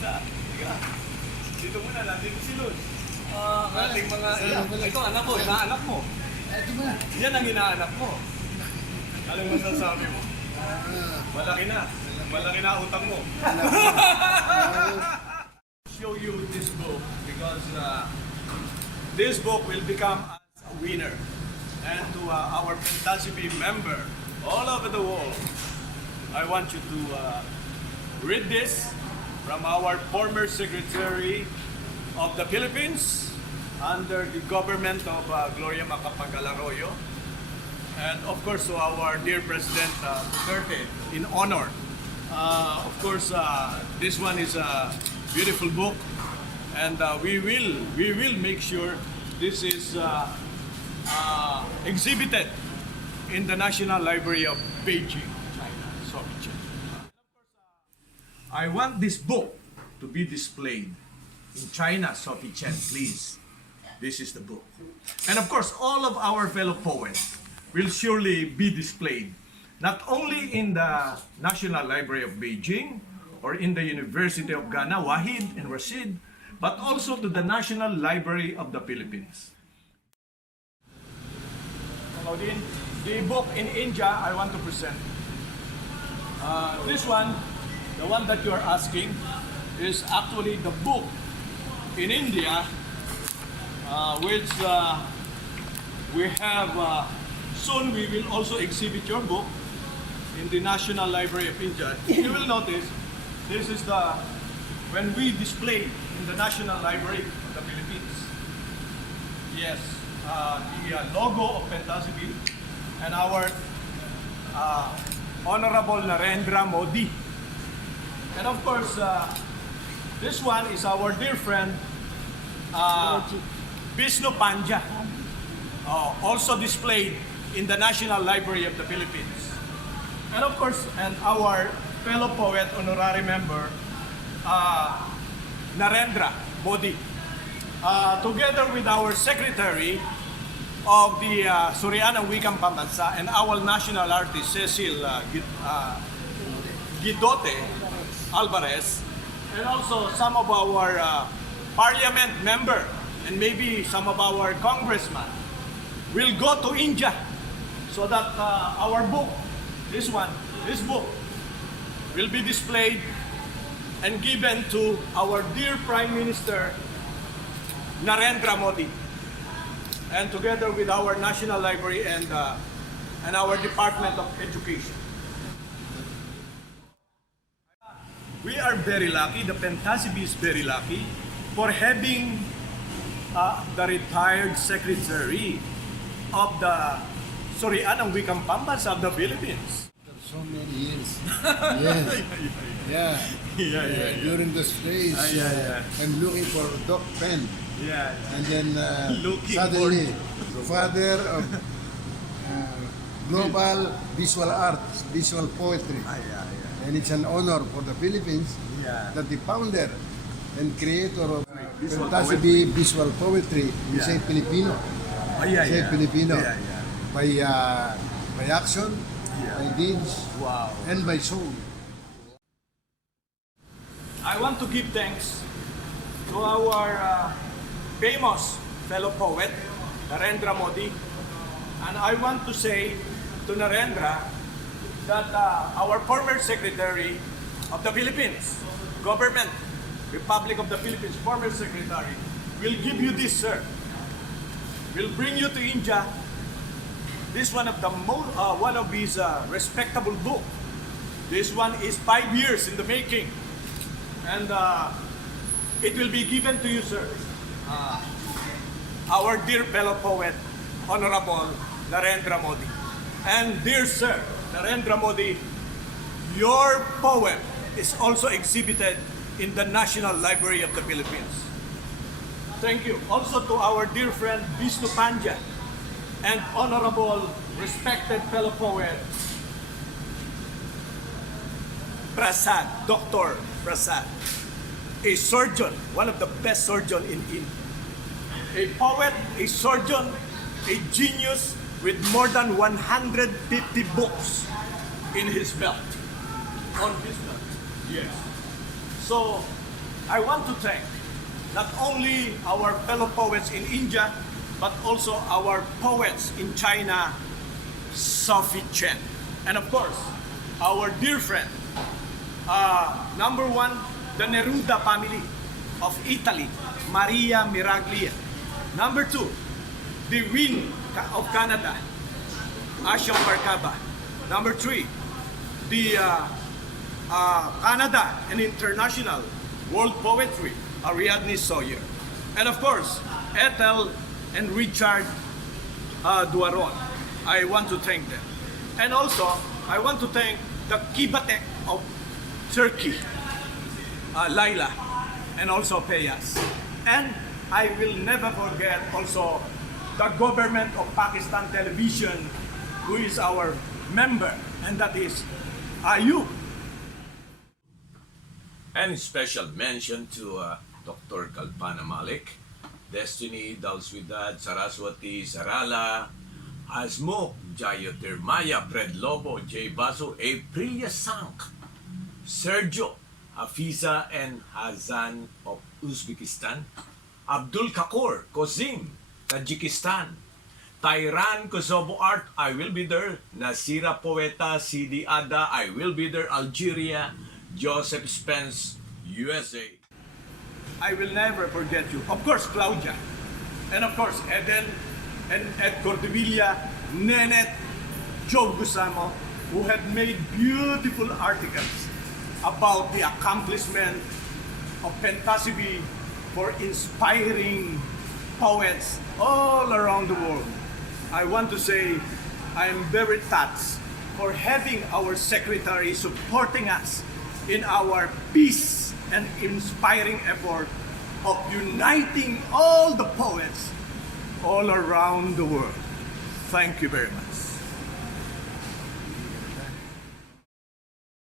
Kamusta? Teka. Dito muna, nandito si Luz. Ating mga, ito anak ko, inaanak mo. Ito ba? Yan ang inaanak mo. Alam mo sasabi mo? Malaki na. Malaki na utang mo. Show you this book because this book will become a winner. And to our Fantasy Bee member all over the world, I want you to read this from our former Secretary of the Philippines under the government of Gloria Macapagal-Arroyo, and of course to our dear President Duterte in honor. Of course, this one is a beautiful book, and we will make sure this is exhibited in the National Library of Beijing, China, Soviet. I want this book to be displayed in China, Soviet, please. This is the book. And of course, all of our fellow poets will surely be displayed, not only in the National Library of Beijing or in the University of Ghana, Wahid and Rashid, but also to the National Library of the Philippines. The book in India I want to present. This one, the one that you are asking, is actually the book in India, which we have, soon we will also exhibit your book in the National Library of India. You will notice, this is when we display in the National Library of the Philippines. Yes, the logo of Fantasy Bee and our Honorable Narendra Modi. And of course, this one is our dear friend, Vishnu Panja, also displayed in the National Library of the Philippines. And of course, and our fellow poet, honorary member, Narendra Modi, together with our secretary of the Surianang Wikang Pambansa and our national artist, Cecil Guidote Alvarez, and also some of our parliament member and maybe some of our congressmen will go to India so that our book, this book, will be displayed and given to our dear Prime Minister Narendra Modi, and together with our National Library and our Department of Education. We are very lucky, the Fantasy Bee is very lucky for having the retired secretary of the Surianang Wikang Pambansa of the Philippines. So many years. Yes. Yeah. During those days, I'm looking for Doc Pen. And then suddenly, father of global visual arts, visual poetry. And it's an honor for the Philippines that the founder and creator of Fantasy Bee visual poetry is a Filipino. Filipino. By action, by deeds, and by soul. I want to give thanks to our famous fellow poet, Narendra Modi, and I want to say to Narendra that our former Secretary of the Philippines, Government, Republic of the Philippines, former Secretary, will give you this, sir. Will bring you to India. This one of his respectable book. This one is 5 years in the making, and it will be given to you, sir. Our dear fellow poet, Honorable Narendra Modi. And dear sir, Narendra Modi, your poem is also exhibited in the National Library of the Philippines. Thank you. Also to our dear friend Vishnu Panja and honorable, respected fellow poet, Prasad, Dr. Prasad, a surgeon, one of the best surgeons in India. A poet, a surgeon, a genius with more than 150 books in his belt, on his belt. Yes. So, I want to thank not only our fellow poets in India, but also our poets in China, Sophie Chen. And of course, our dear friend, number one, the Neruda family of Italy, Maria Miraglia. Number two, the Win of Canada, Asha Markaba. Number three, the Canada and International World Poetry, Ariadne Sawyer. And of course, Ethel and Richard Duaron. I want to thank them. And also, I want to thank the Kibatek of Turkey, Laila, and also Peyas. And I will never forget also the government of Pakistan Television, who is our member, and that is Ayub. And special mention to Dr. Kalpana Malik, Destiny Dalswidad, Saraswati Sarala, Asmo, Jayotermaya, Fred Lobo, J. Baso, Aprilia Sank, Sergio, Hafiza, and Hazan of Uzbekistan, Abdul Kakur, Kozim, Tajikistan, Tyran Kosovo Art, I will be there, Nasira Poeta, Sidi Ada, I will be there, Algeria, Joseph Spence, USA. I will never forget you. Of course, Claudia. And of course, Eden and Ed Cordovilla, Nenet, Joe Gusamo, who had made beautiful articles about the accomplishment of Pentasibi for inspiring poets all around the world. I want to say I'm very touched for having our secretary supporting us in our peace and inspiring effort of uniting all the poets all around the world. Thank you very much.